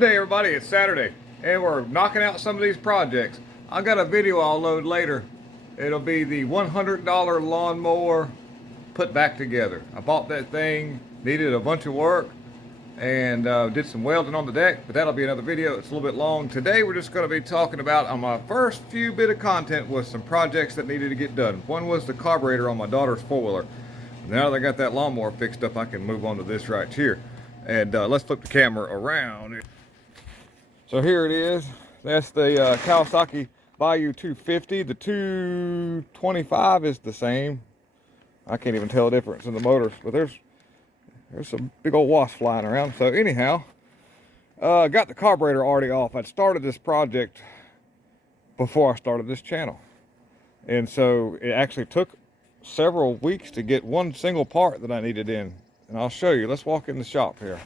Good day everybody, it's Saturday and we're knocking out some of these projects. I got a video I'll load later. It'll be the $100 lawnmower put back together. I bought that thing, needed a bunch of work, and did some welding on the deck, but that'll be another video. It's a little bit long. Today we're just going to be talking about on my first few bit of content was some projects that needed to get done. One was the carburetor on my daughter's four-wheeler. Now that I got that lawnmower fixed up, I can move on to this right here. And let's flip the camera around. So here it is. That's the Kawasaki Bayou 250. The 225 is the same. I can't even tell the difference in the motors, but there's some big old wasps flying around. So anyhow, got the carburetor already off. I'd started this project before I started this channel. And so it actually took several weeks to get one single part that I needed in. And I'll show you. Let's walk in the shop here.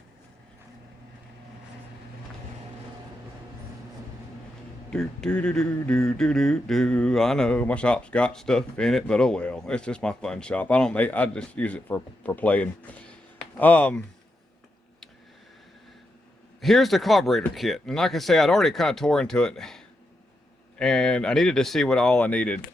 I know my shop's got stuff in it, but oh well. It's just my fun shop. I just use it for playing. Here's the carburetor kit. And like I say, I'd already kind of tore into it. And I needed to see what all I needed.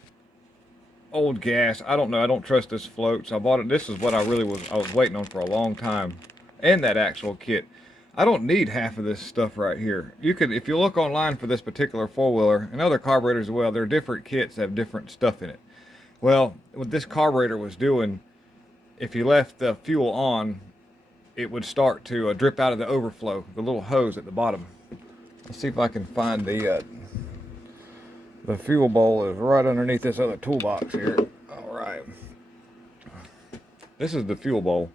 Old gas. I don't know. I don't trust this float. So I bought it. This is what I was waiting on for a long time. And that actual kit. I don't need half of this stuff right here. You could, if you look online for this particular four-wheeler, and other carburetors as well, there are different kits that have different stuff in it. Well, what this carburetor was doing, if you left the fuel on, it would start to drip out of the overflow, the little hose at the bottom. Let's see if I can find the fuel bowl is right underneath this other toolbox here. All right. This is the fuel bowl,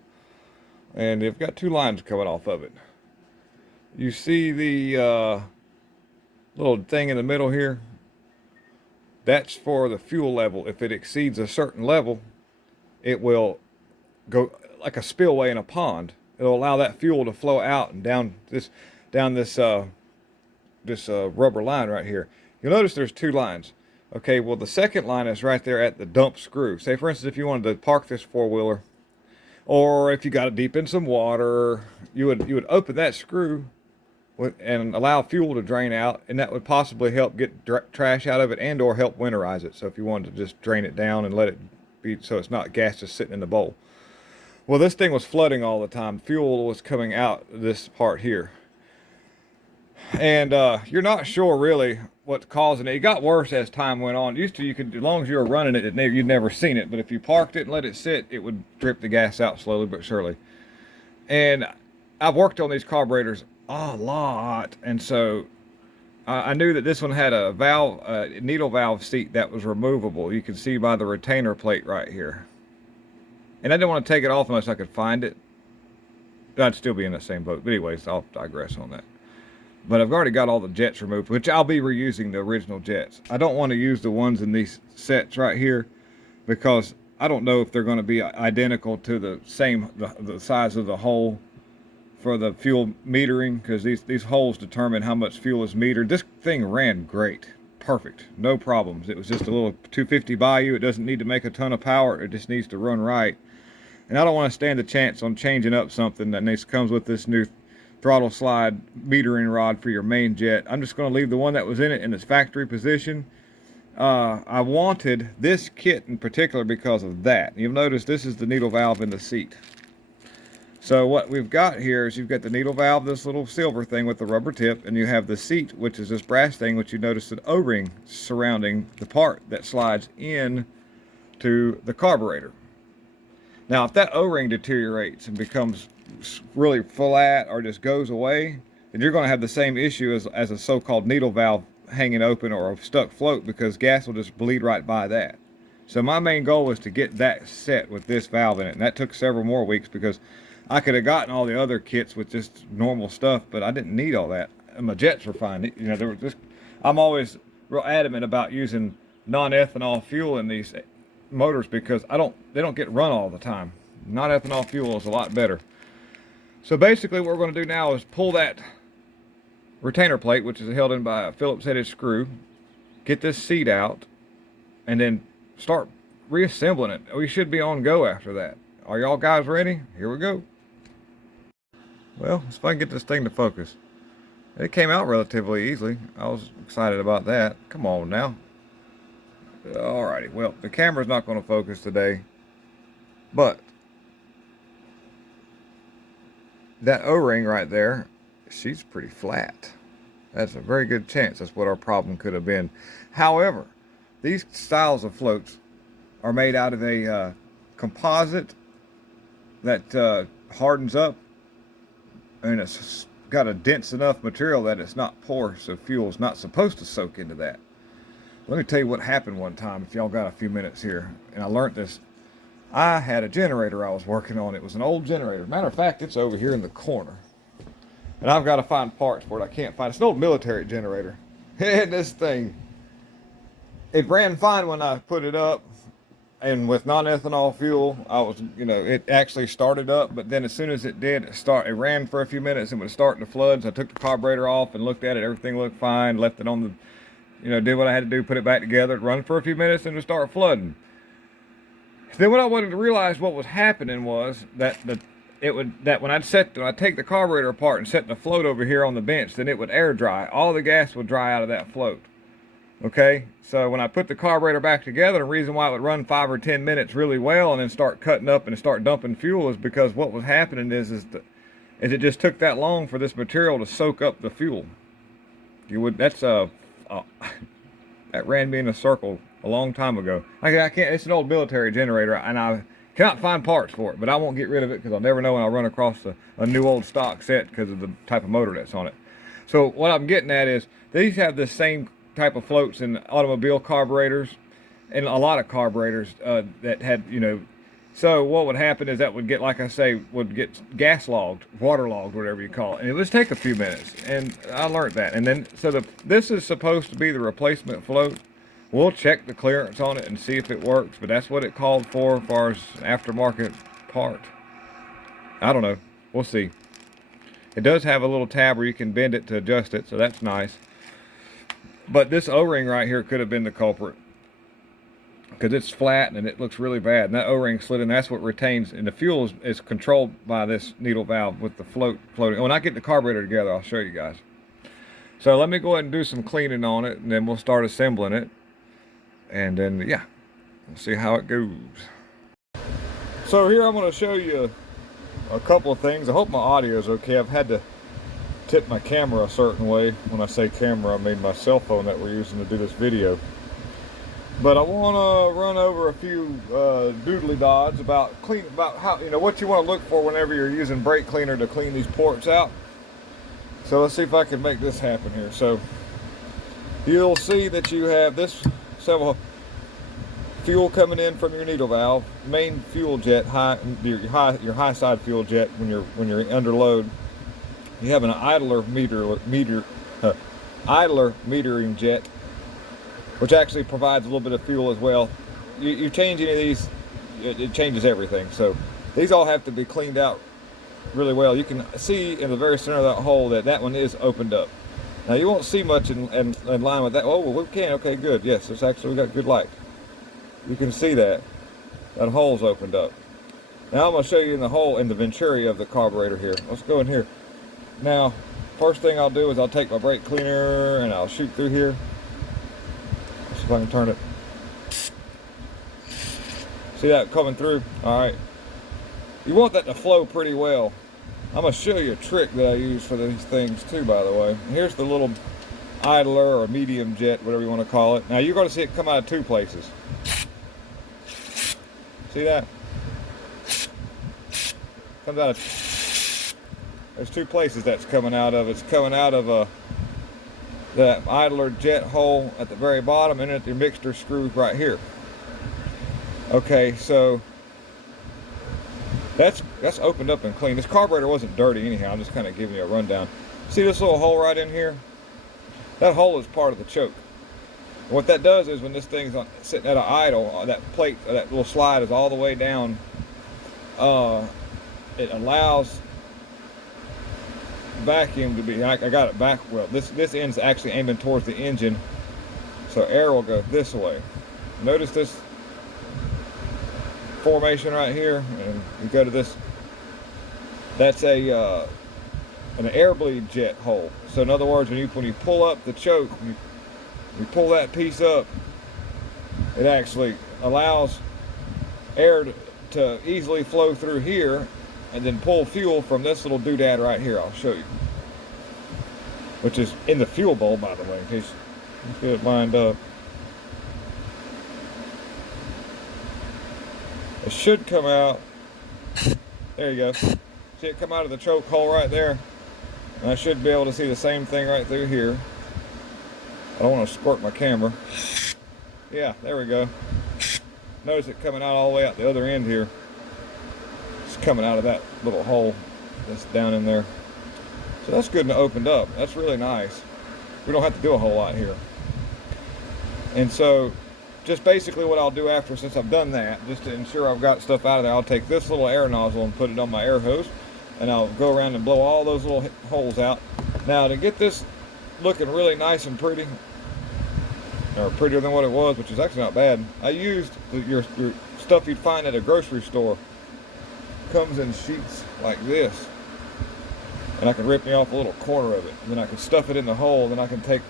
and you've got two lines coming off of it. You see the little thing in the middle here? That's for the fuel level. If it exceeds a certain level, it will go like a spillway in a pond. It'll allow that fuel to flow out and down this rubber line right here. You'll notice there's two lines. Okay, well the second line is right there at the dump screw. Say for instance, if you wanted to park this four-wheeler, or if you got it deep in some water, you would open that screw and allow fuel to drain out, and that would possibly help get trash out of it and or help winterize it. So if you wanted to just drain it down and let it be so it's not gas just sitting in the bowl. Well, this thing was flooding all the time. Fuel was coming out this part here. And you're not sure really what's causing it. It got worse as time went on. Used to, you could, as long as you were running it, you'd never seen it. But if you parked it and let it sit, it would drip the gas out slowly but surely. And I've worked on these carburetors a lot, and so I knew that this one had a valve, needle valve seat that was removable. You can see by the retainer plate right here. And I didn't want to take it off unless I could find it. I'd still be in the same boat. But anyways, I'll digress on that. But I've already got all the jets removed, which I'll be reusing the original jets. I don't want to use the ones in these sets right here because I don't know if they're going to be identical to the size of the hole for the fuel metering, because these holes determine how much fuel is metered. This thing ran great, perfect, no problems. It was just a little 250 Bayou. It doesn't need to make a ton of power. It just needs to run right. And I don't want to stand a chance on changing up something that comes with this new throttle slide metering rod for your main jet. I'm just going to leave the one that was in it in its factory position. I wanted this kit in particular because of that. You'll notice this is the needle valve in the seat. So what we've got here is you've got the needle valve, this little silver thing with the rubber tip, and you have the seat, which is this brass thing, which you notice an O-ring surrounding the part that slides in to the carburetor. Now, if that O-ring deteriorates and becomes really flat or just goes away, then you're going to have the same issue as a so-called needle valve hanging open or a stuck float, because gas will just bleed right by that. So my main goal was to get that set with this valve in it, and that took several more weeks because I could have gotten all the other kits with just normal stuff, but I didn't need all that. And my jets were fine. You know, I'm always real adamant about using non-ethanol fuel in these motors because they don't get run all the time. Non-ethanol fuel is a lot better. So basically what we're going to do now is pull that retainer plate, which is held in by a Phillips headed screw, get this seat out, and then start reassembling it. We should be on go after that. Are y'all guys ready? Here we go. Well, let's see if I can get this thing to focus. It came out relatively easily. I was excited about that. Come on now. Alrighty, well, the camera's not going to focus today, but that O-ring right there, she's pretty flat. That's a very good chance that's what our problem could have been. However, these styles of floats are made out of a composite that hardens up, and it's got a dense enough material that it's not porous, so fuel's not supposed to soak into that. Let me tell you what happened one time, if y'all got a few minutes here. And I learned this. I had a generator I was working on. It was an old generator. Matter of fact, it's over here in the corner. And I've got to find parts for it. I can't find it. It's an old military generator. And this thing, it ran fine when I put it up. And with non-ethanol fuel, I was, it actually started up. But then as soon as it did, it ran for a few minutes and was starting to flood. So I took the carburetor off and looked at it. Everything looked fine. Left it on the, did what I had to do, put it back together, run for a few minutes, and it start flooding. Then what I wanted to realize what was happening was that when I take the carburetor apart and set the float over here on the bench, then it would air dry. All the gas would dry out of that float. Okay, so when I put the carburetor back together, the reason why it would run 5 or 10 minutes really well and then start cutting up and start dumping fuel is because what was happening is it just took that long for this material to soak up the fuel. That ran me in a circle a long time ago. I can't. It's an old military generator, and I cannot find parts for it. But I won't get rid of it because I'll never know when I'll run across a new old stock set because of the type of motor that's on it. So what I'm getting at is these have the same type of floats in automobile carburetors and a lot of carburetors that had, So what would happen is that would get, like I say, would get gas logged, water logged, whatever you call it. And it would take a few minutes. And I learned that. And then, so this is supposed to be the replacement float. We'll check the clearance on it and see if it works. But that's what it called for as far as an aftermarket part. I don't know. We'll see. It does have a little tab where you can bend it to adjust it. So that's nice. But this O-ring right here could have been the culprit, because it's flat and it looks really bad. And that O-ring slid in. That's what retains. And the fuel is controlled by this needle valve with the floating. When I get the carburetor together, I'll show you guys. So let me go ahead and do some cleaning on it, and then we'll start assembling it. And then, yeah, we'll see how it goes. So here I'm going to show you a couple of things. I hope my audio is okay. I've had to tip my camera a certain way. When I say camera, I mean my cell phone that we're using to do this video. But I want to run over a few doodly dods about how, what you want to look for whenever you're using brake cleaner to clean these ports out. So let's see if I can make this happen here. So you'll see that you have this several fuel coming in from your needle valve, main fuel jet, your high side fuel jet when you're under load. You have an idler metering jet, which actually provides a little bit of fuel as well. You change any of these, it changes everything. So these all have to be cleaned out really well. You can see in the very center of that hole that one is opened up. Now you won't see much in line with that. Oh, well, we can. Okay, good. Yes, it's actually, we got good light. You can see that hole's opened up. Now I'm going to show you in the hole in the venturi of the carburetor here. Let's go in here. Now, first thing I'll do is I'll take my brake cleaner and I'll shoot through here. Let's see if I can turn it. See that coming through? Alright. You want that to flow pretty well. I'm going to show you a trick that I use for these things too, by the way. Here's the little idler or medium jet, whatever you want to call it. Now you're going to see it come out of two places. See that? Comes out of... There's two places that's coming out of. It's coming out of that idler jet hole at the very bottom, and at the mixture screw right here. Okay, so that's opened up and clean. This carburetor wasn't dirty anyhow. I'm just kind of giving you a rundown. See this little hole right in here? That hole is part of the choke. And what that does is when this thing's sitting at an idle, that plate, that little slide is all the way down. It allows vacuum to be, I got it back, well, this end's actually aiming towards the engine, so air will go this way. Notice this formation right here, and you go to this, that's an air bleed jet hole. So in other words, when you pull up the choke, you pull that piece up, it actually allows air to easily flow through here and then pull fuel from this little doodad right here. I'll show you. Which is in the fuel bowl, by the way, in case you get it lined up. It should come out. There you go. See it come out of the choke hole right there. And I should be able to see the same thing right through here. I don't want to squirt my camera. Yeah, there we go. Notice it coming out all the way out the other end here. It's coming out of that little hole that's down in there. So that's good and opened up. That's really nice. We don't have to do a whole lot here. And so just basically what I'll do after, since I've done that, just to ensure I've got stuff out of there, I'll take this little air nozzle and put it on my air hose, and I'll go around and blow all those little holes out. Now to get this looking really nice and pretty, or prettier than what it was, which is actually not bad, I used your stuff you'd find at a grocery store. Comes in sheets like this, and I can rip me off a little corner of it, and then I can stuff it in the hole. Then I can take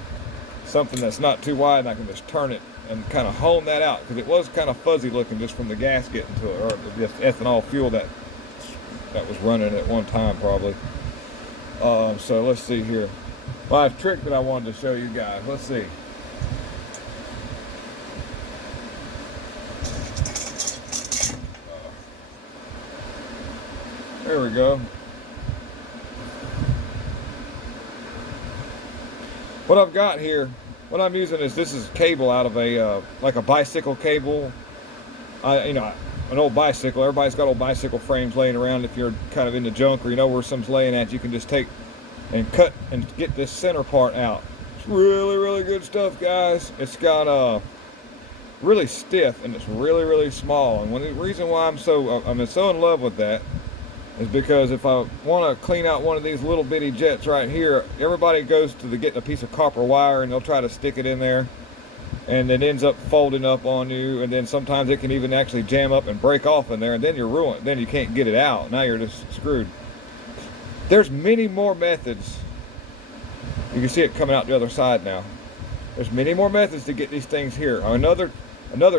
something that's not too wide and I can just turn it and kind of hone that out, because it was kind of fuzzy looking just from the gas getting to it, or just ethanol fuel that was running at one time probably. So let's see here. Well, I have a trick that I wanted to show you guys. Let's see. There we go. What I've got here, what I'm using is, this is cable out of a like a bicycle cable. An old bicycle. Everybody's got old bicycle frames laying around. If you're kind of into junk or you know where some's laying at, you can just take and cut and get this center part out. It's really, really good stuff, guys. It's got really stiff, and it's really, really small. And the reason why I'm so in love with that is because if I want to clean out one of these little bitty jets right here, everybody goes to getting a piece of copper wire and they'll try to stick it in there, and it ends up folding up on you, and then sometimes it can even actually jam up and break off in there, and then you're ruined. Then you can't get it out. Now you're just screwed. There's many more methods. You can see it coming out the other side now. There's many more methods to get these things here. Another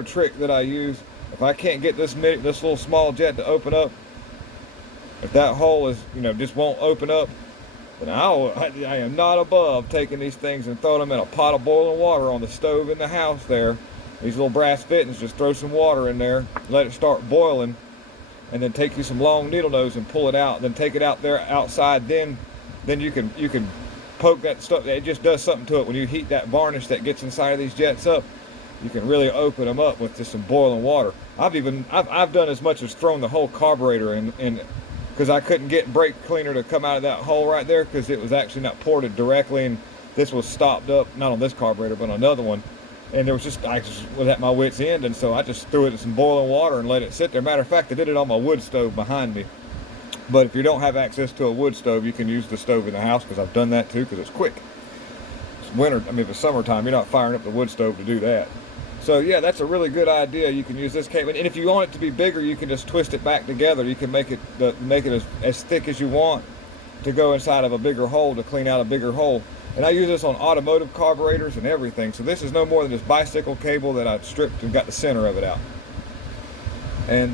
trick that I use, if I can't get this little small jet to open up, if that hole is, just won't open up, then I am not above taking these things and throwing them in a pot of boiling water on the stove in the house there. These little brass fittings, just throw some water in there, let it start boiling, and then take you some long needle nose and pull it out, then take it out there outside, then you can poke that stuff. It just does something to it. When you heat that varnish that gets inside of these jets up, you can really open them up with just some boiling water. I've done as much as thrown the whole carburetor in, because I couldn't get brake cleaner to come out of that hole right there, because it was actually not ported directly, and this was stopped up, not on this carburetor, but on another one. And I just was at my wit's end, and so I just threw it in some boiling water and let it sit there. Matter of fact, I did it on my wood stove behind me. But if you don't have access to a wood stove, you can use the stove in the house, because I've done that too, because it's quick. It's winter, if it's summertime, you're not firing up the wood stove to do that. So yeah, that's a really good idea. You can use this cable, and if you want it to be bigger, you can just twist it back together. You can make it as thick as you want to go inside of a bigger hole, to clean out a bigger hole. And I use this on automotive carburetors and everything. So this is no more than just bicycle cable that I stripped and got the center of it out. And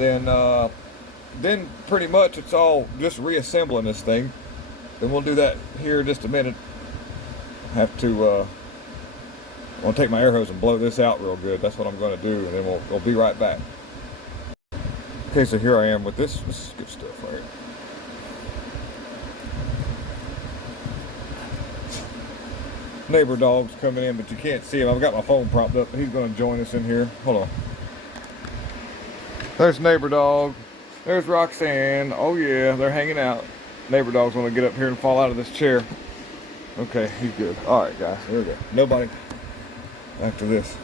then pretty much it's all just reassembling this thing. Then we'll do that here in just a minute. I'm going to take my air hose and blow this out real good. That's what I'm going to do, and then we'll be right back. Okay, so here I am with this. This is good stuff right here. Neighbor dog's coming in, but you can't see him. I've got my phone propped up, but he's going to join us in here. Hold on. There's neighbor dog. There's Roxanne. Oh yeah, they're hanging out. Neighbor dog's going to get up here and fall out of this chair. Okay, he's good. All right, guys, here we go. Nobody after this.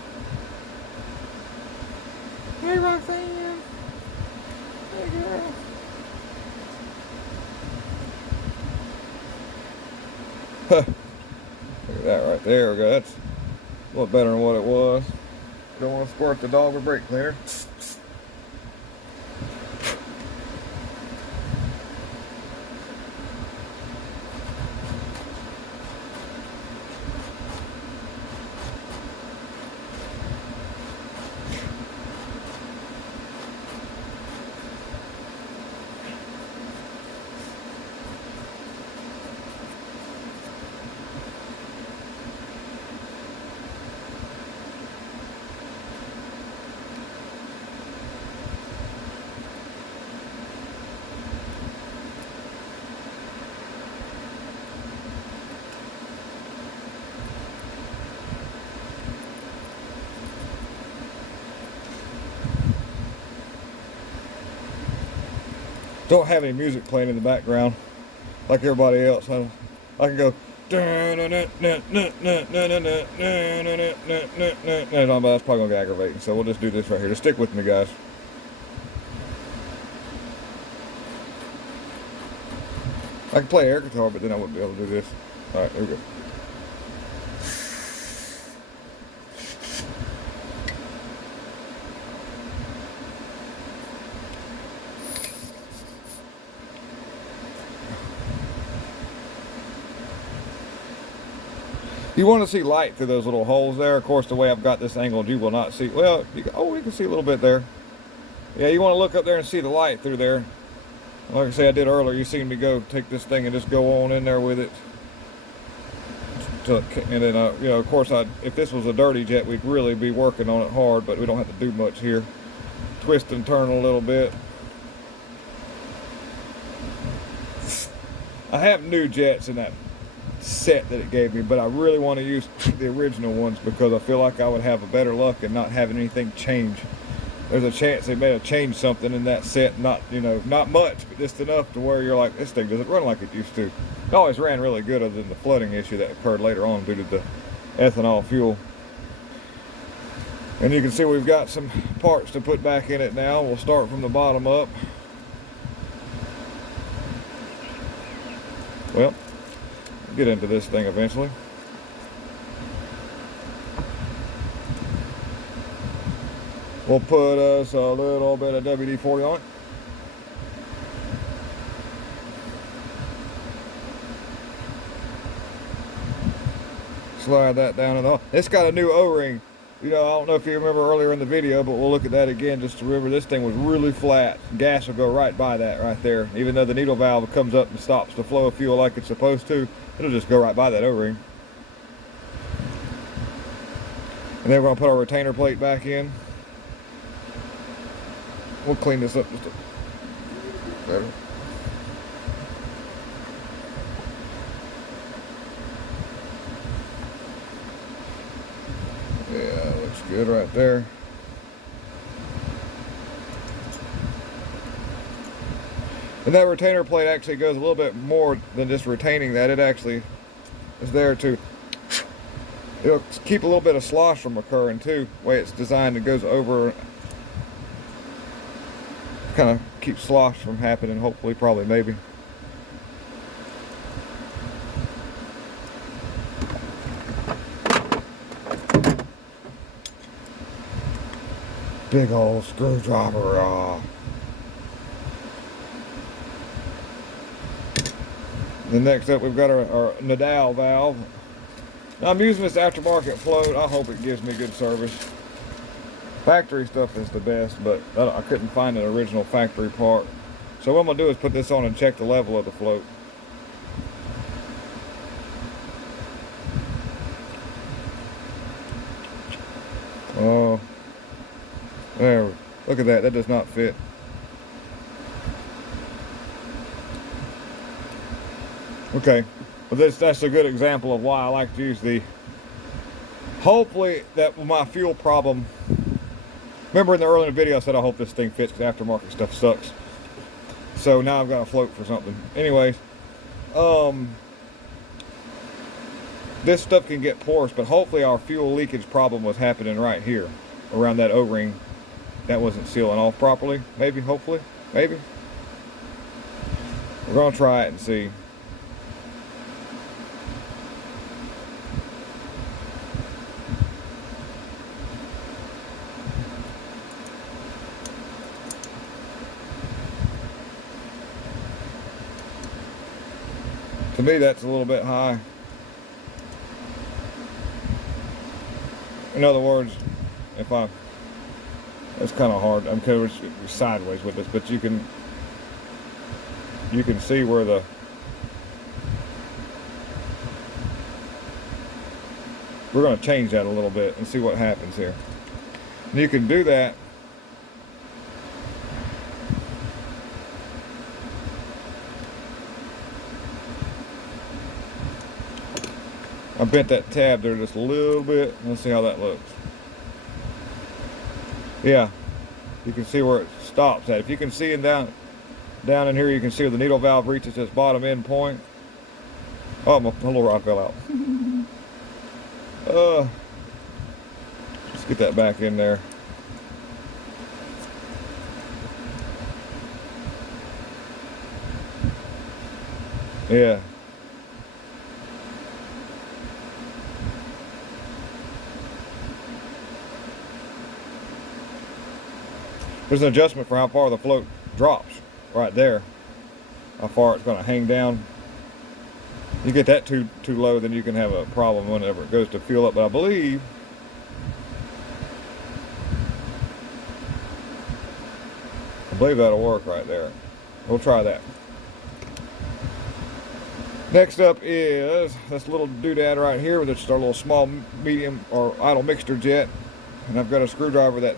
Hey, Roxanne. Hey, girl. Look at that right there. That's a little better than what it was. Don't want to squirt the dog with brake cleaner. Don't have any music playing in the background like everybody else. I can go. That's probably gonna get aggravating. So we'll just do this right here. Just stick with me, guys. I can play air guitar, but then I wouldn't be able to do this. All right, there we go. You want to see light through those little holes there. Of course, the way I've got this angled, you will not see. Well, you can see a little bit there. Yeah, you want to look up there and see the light through there. Like I say, I did earlier, you seen me go take this thing and just go on in there with it. And then, you know, of course, if this was a dirty jet, we'd really be working on it hard, but we don't have to do much here. Twist and turn a little bit. I have new jets in that set that it gave me, but I really want to use the original ones because I feel like I would have a better luck in not having anything change. There's a chance they may have changed something in that set, not much, but just enough to where you're like, this thing doesn't run like it used to. It always ran really good other than the flooding issue that occurred later on due to the ethanol fuel. And you can see we've got some parts to put back in it now. We'll start from the bottom up. Well, get into this thing eventually. We'll put us a little bit of WD-40 on it. Slide that down and all. It's got a new O-ring. You know, I don't know if you remember earlier in the video, but we'll look at that again just to remember this thing was really flat. Gas will go right by that right there. Even though the needle valve comes up and stops the flow of fuel like it's supposed to, it'll just go right by that O-ring. And then we're gonna put our retainer plate back in. We'll clean this up just a better. Yeah, looks good right there. And that retainer plate actually goes a little bit more than just retaining that. It actually is there to, it'll keep a little bit of slosh from occurring too. The way it's designed, it goes over, kind of keeps slosh from happening, hopefully, probably, maybe. Big old screwdriver. Then next up, we've got our Nadal valve. Now, I'm using this aftermarket float. I hope it gives me good service. Factory stuff is the best, but I couldn't find an original factory part. So what I'm gonna do is put this on and check the level of the float. Oh, there. Look at that. That does not fit. Okay, well that's a good example of why I like to use the. Hopefully that my fuel problem. Remember in the earlier video I said I hope this thing fits because aftermarket stuff sucks. So now I've got a float for something. Anyways, this stuff can get porous, but hopefully our fuel leakage problem was happening right here around that O-ring that wasn't sealing off properly. Maybe, hopefully, maybe. We're gonna try it and see. To me, that's a little bit high. In other words, it's kind of hard. I'm kind of sideways with this, but you can see where we're going to change that a little bit and see what happens here. And you can do that. I bent that tab there just a little bit. Let's see how that looks. Yeah, you can see where it stops at. If you can see it down, Down in here you can see where the needle valve reaches its bottom end point. Oh, my little rod fell out. Let's get that back in there. Yeah. There's an adjustment for how far the float drops right there. How far it's going to hang down. You get that too low, then you can have a problem whenever it goes to fuel up. But I believe that'll work right there. We'll try that. Next up is this little doodad right here, with just our little small, medium, or idle mixture jet. And I've got a screwdriver that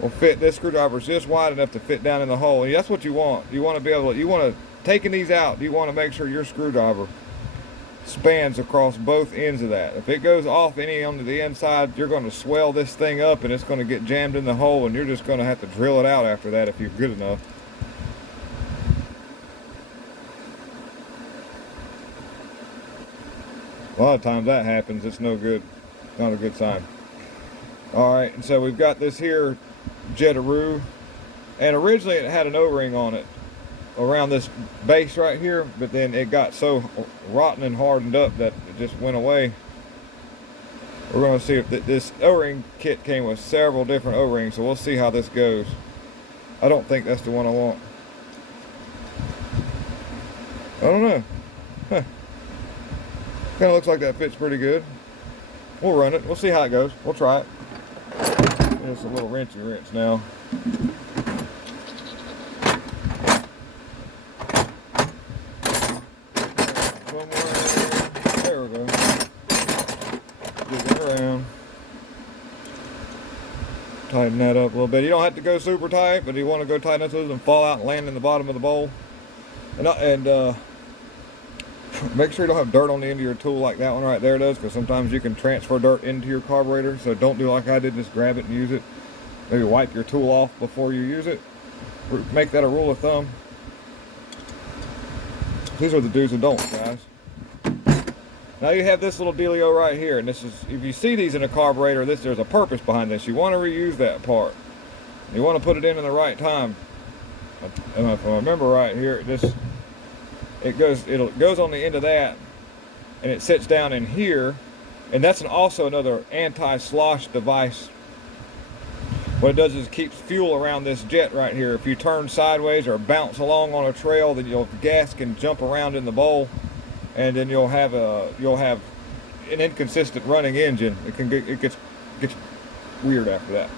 will fit. This screwdriver is just wide enough to fit down in the hole. And that's what you want. You want to be able to, you want to, taking these out, you want to make sure your screwdriver spans across both ends of that. If it goes off any onto the inside, you're going to swell this thing up and it's going to get jammed in the hole, and you're just going to have to drill it out after that if you're good enough. A lot of times that happens. It's no good. Not a good sign. Alright, and so we've got this here jetaroo, and originally it had an O-ring on it around this base right here, but then it got so rotten and hardened up that it just went away. We're going to see if this O-ring kit came with several different O-rings, so we'll see how this goes. I don't think that's the one I want. I don't know. Huh. Kind of looks like that fits pretty good. We'll run it. We'll see how it goes. We'll try it. It's a little wrench now. There we go. Get that around. Tighten that up a little bit. You don't have to go super tight, but you want to go tight enough so it doesn't fall out and land in the bottom of the bowl. And make sure you don't have dirt on the end of your tool like that one right there does, because sometimes you can transfer dirt into your carburetor. So don't do like I did, just grab it and use it. Maybe wipe your tool off before you use it. Make that a rule of thumb. These are the do's and don'ts, guys. Now you have this little dealio right here, and this is, if you see these in a carburetor, there's a purpose behind this. You want to reuse that part. You want to put it in the right time. And if I remember right here, it goes on the end of that, and it sits down in here, and that's also another anti-slosh device. What it does is it keeps fuel around this jet right here. If you turn sideways or bounce along on a trail, then your gas can jump around in the bowl, and then you'll have an inconsistent running engine. It gets weird after that.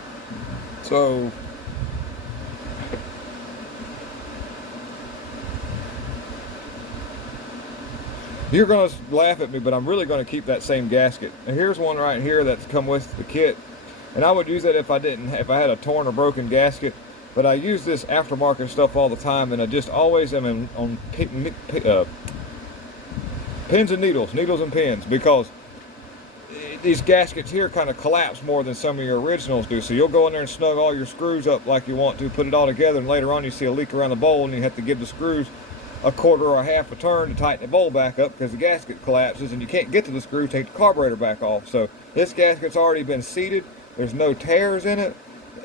So you're going to laugh at me, but I'm really going to keep that same gasket. And here's one right here that's come with the kit. And I would use that if I had a torn or broken gasket. But I use this aftermarket stuff all the time, and I just always am on pins and needles and pins, because these gaskets here kind of collapse more than some of your originals do. So you'll go in there and snug all your screws up like you want to, put it all together, and later on you see a leak around the bowl, and you have to give the screws a quarter or a half a turn to tighten the bowl back up, because the gasket collapses and you can't get to the screw to take the carburetor back off. So this gasket's already been seated. There's no tears in it.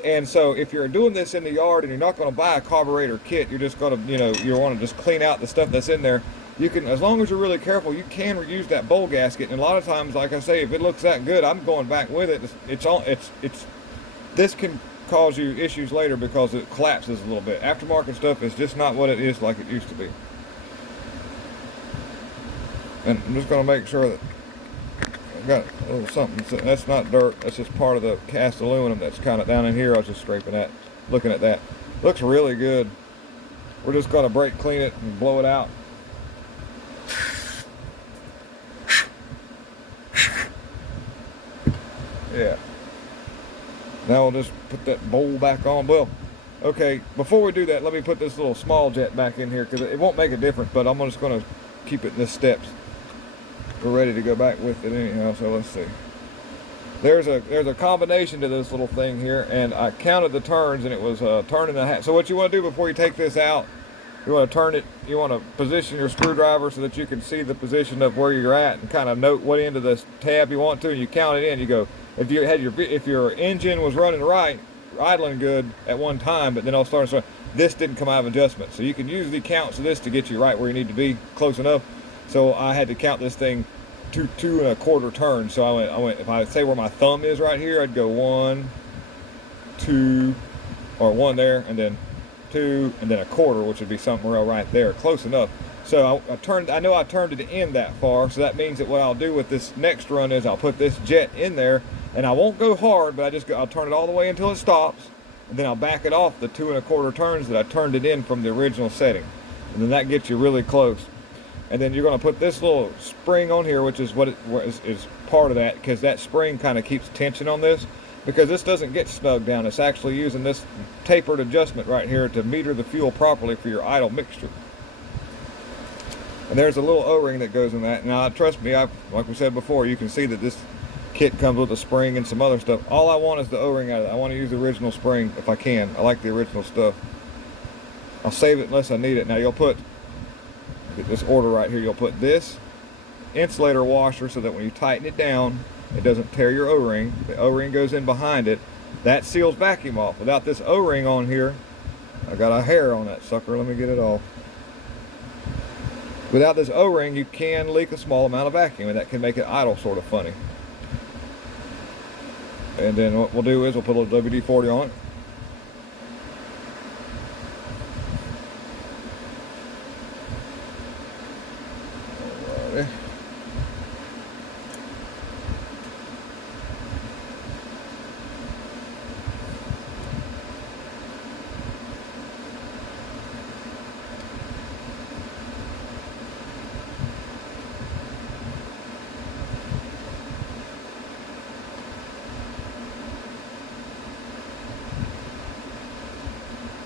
And so if you're doing this in the yard and you're not going to buy a carburetor kit, you're just going to, you want to just clean out the stuff that's in there. You can, as long as you're really careful, you can reuse that bowl gasket. And a lot of times, like I say, if it looks that good, I'm going back with it. This can cause you issues later because it collapses a little bit. Aftermarket stuff is just not what it is like it used to be. And I'm just going to make sure that I've got a little something. That's not dirt. That's just part of the cast aluminum that's kind of down in here. I was just scraping that, looking at that. Looks really good. We're just going to brake clean it and blow it out. Yeah. Now we'll just put that bowl back on. Well, okay, before we do that, let me put this little small jet back in here, because it won't make a difference, but I'm just going to keep it in the steps. We're ready to go back with it anyhow, so let's see. There's a combination to this little thing here, and I counted the turns, and it was a turn and a half. So what you want to do before you take this out You want to turn it, you want to position your screwdriver so that you can see the position of where you're at and kind of note what end of the tab you want to, and you count it in. You go, if your engine was running right, idling good at one time, but then all starting, this didn't come out of adjustment. So you can use the counts of this to get you right where you need to be, close enough. So I had to count this thing two and a quarter turns. So I went, if I say where my thumb is right here, I'd go 1, 2, or 1 there, and then 2, and then a quarter, which would be something real right there, close enough. So I know I turned it in that far, so that means that what I'll do with this next run is I'll put this jet in there, and I won't go hard, but I'll turn it all the way until it stops, and then I'll back it off the 2 and a quarter turns that I turned it in from the original setting, and then that gets you really close. And then you're going to put this little spring on here, which is what is part of that, because that spring kind of keeps tension on this, because this doesn't get snug down. It's actually using this tapered adjustment right here to meter the fuel properly for your idle mixture. And there's a little O-ring that goes in that. Now, trust me, like we said before, you can see that this kit comes with a spring and some other stuff. All I want is the O-ring out of it. I want to use the original spring if I can. I like the original stuff. I'll save it unless I need it. Now, you'll put, get this order right here, you'll put this insulator washer so that when you tighten it down, it doesn't tear your O-ring. The O-ring goes in behind it. That seals vacuum off. Without this O-ring on here, I got a hair on that sucker. Let me get it off. Without this O-ring, you can leak a small amount of vacuum, and that can make it idle sort of funny. And then what we'll do is we'll put a little WD-40 on it. Alrighty.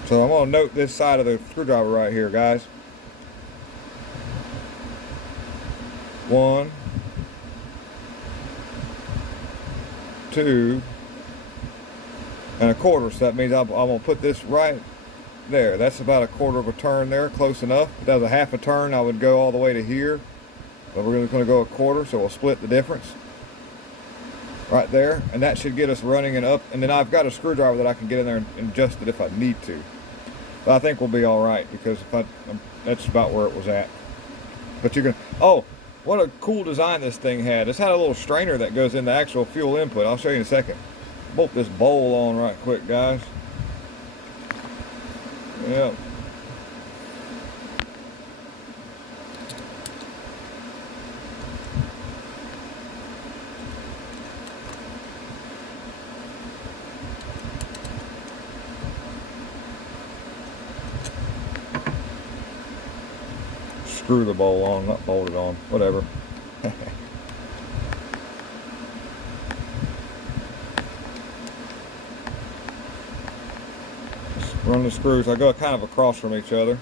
So I'm going to note this side of the screwdriver right here, guys. 1, 2 and a quarter. So that means I'm going to put this right there. That's about a quarter of a turn there, close enough. If that was a half a turn, I would go all the way to here. But we're going to go a quarter, so we'll split the difference right there, and that should get us running and up. And then I've got a screwdriver that I can get in there and adjust it if I need to. But I think we'll be all right, because that's about where it was at. But you can, oh, what a cool design this thing had. This had a little strainer that goes in the actual fuel input. I'll show you in a second. Bolt this bowl on right quick, guys. Yep. Screw the bowl on, not bolt it on, whatever. Just run the screws. I go kind of across from each other.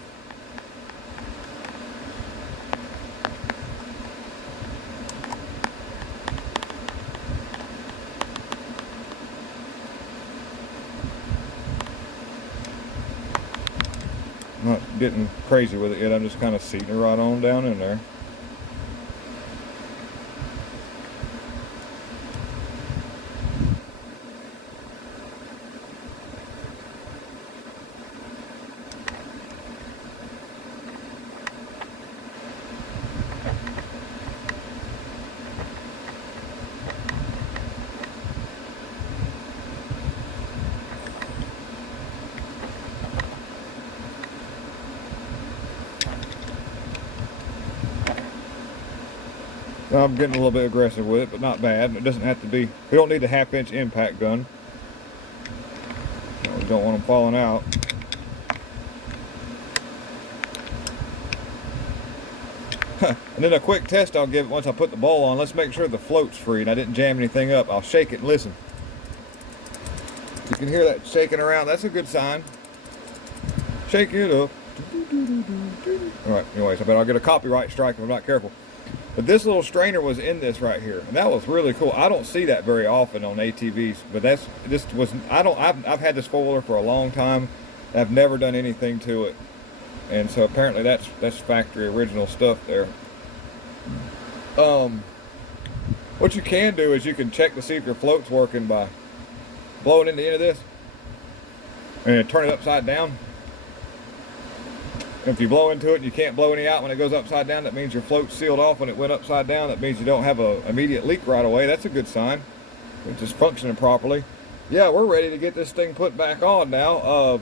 Not getting crazy with it yet. I'm just kind of seating it right on down in there. I'm getting a little bit aggressive with it, but not bad. It doesn't have to be. We don't need a 1/2-inch impact gun. We don't want them falling out. And then a quick test I'll give it once I put the bowl on. Let's make sure the float's free and I didn't jam anything up. I'll shake it and listen. You can hear that shaking around. That's a good sign. Shake it up. Alright, anyways, I bet I'll get a copyright strike if I'm not careful. But this little strainer was in this right here, and that was really cool. I don't see that very often on ATVs, but I've had this 4-wheeler for a long time, and I've never done anything to it. And so apparently that's factory original stuff there. What you can do is you can check to see if your float's working by blowing in the end of this and turn it upside down. If you blow into it and you can't blow any out when it goes upside down, that means your float's sealed off when it went upside down. That means you don't have an immediate leak right away. That's a good sign. It's just functioning properly. Yeah, we're ready to get this thing put back on now.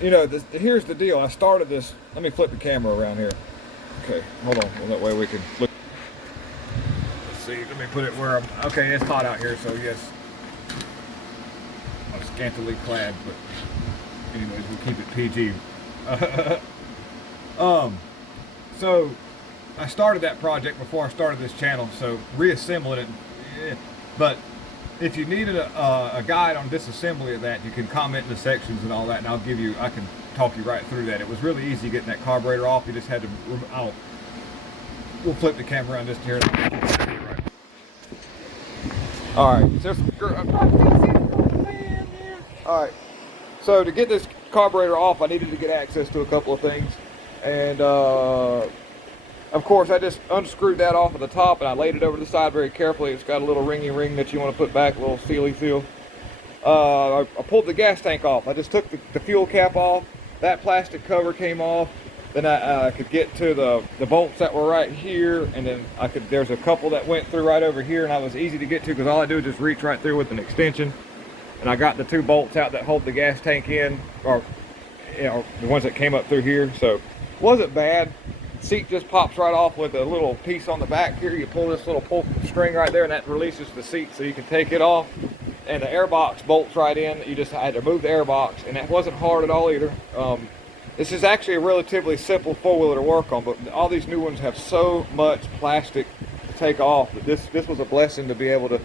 Here's the deal. I started this. Let me flip the camera around here. Okay, hold on. Well, that way we can look. Let's see. Let me put it where I'm. Okay, it's hot out here, so yes, I'm scantily clad, but anyways, we'll keep it PG. So I started that project before I started this channel, so reassembling it. But if you needed a guide on disassembly of that, you can comment in the sections and all that, and I can talk you right through that. It was really easy getting that carburetor off. You just had to, we'll flip the camera around just here. All right, there's some, all right. So to get this carburetor off, I needed to get access to a couple of things, and of course I just unscrewed that off at the top and I laid it over the side very carefully. It's got a little ringy ring that you want to put back, a little sealy seal. I pulled the gas tank off. I just took the fuel cap off. That plastic cover came off. Then I could get to the bolts that were right here, and then there's a couple that went through right over here, and I was easy to get to because all I do is just reach right through with an extension. And I got the 2 bolts out that hold the gas tank in, or the ones that came up through here. So wasn't bad. Seat just pops right off with a little piece on the back here. You pull this little pull string right there, and that releases the seat so you can take it off. And the air box bolts right in. You just had to move the air box, and that wasn't hard at all either. This is actually a relatively simple 4-wheeler to work on, but all these new ones have so much plastic to take off that this was a blessing to be able to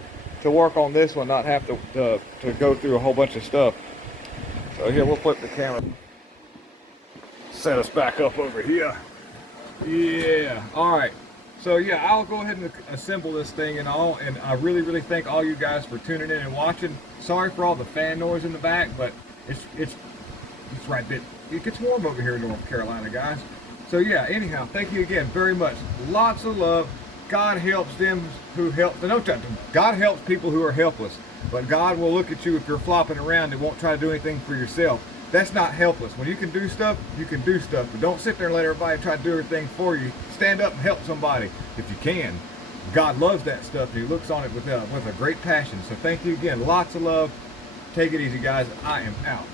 work on this one, not have to go through a whole bunch of stuff. So here, we'll flip the camera. Set us back up over here. Yeah, all right. So yeah, I'll go ahead and assemble this thing and all, and I really, really thank all you guys for tuning in and watching. Sorry for all the fan noise in the back, but it's right there. It gets warm over here in North Carolina, guys. So yeah, anyhow, thank you again very much. Lots of love. God helps them who help. God helps people who are helpless, but God will look at you if you're flopping around and won't try to do anything for yourself. That's not helpless. When you can do stuff, you can do stuff, but don't sit there and let everybody try to do everything for you. Stand up and help somebody if you can. God loves that stuff, and He looks on it with a great passion. So thank you again. Lots of love. Take it easy, guys. I am out.